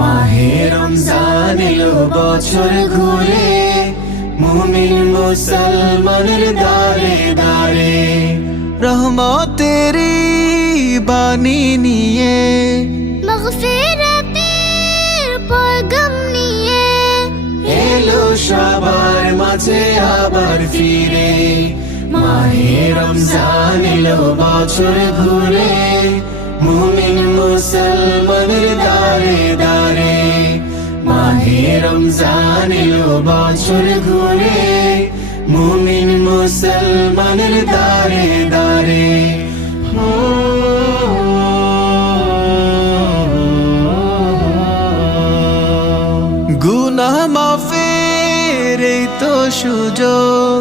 মাহে রমজান এলো বছর ঘুরে, মুমিন মুসলমানের দারে দারে। রহমতেরি বাণী নিয়ে, মাগফিরাতের পয়গাম নিয়ে, এলো সবার মাঝে আবার ফিরে। মাহে রমজান এলো বছর ঘুরে, মুমিন মুসলমানের দারে দারে। মাহে রমজান এলো বছর ঘুরে, মুমিন মুসলমানের দারে দারে। গুনাহ মাফের এই তো সুযোগ,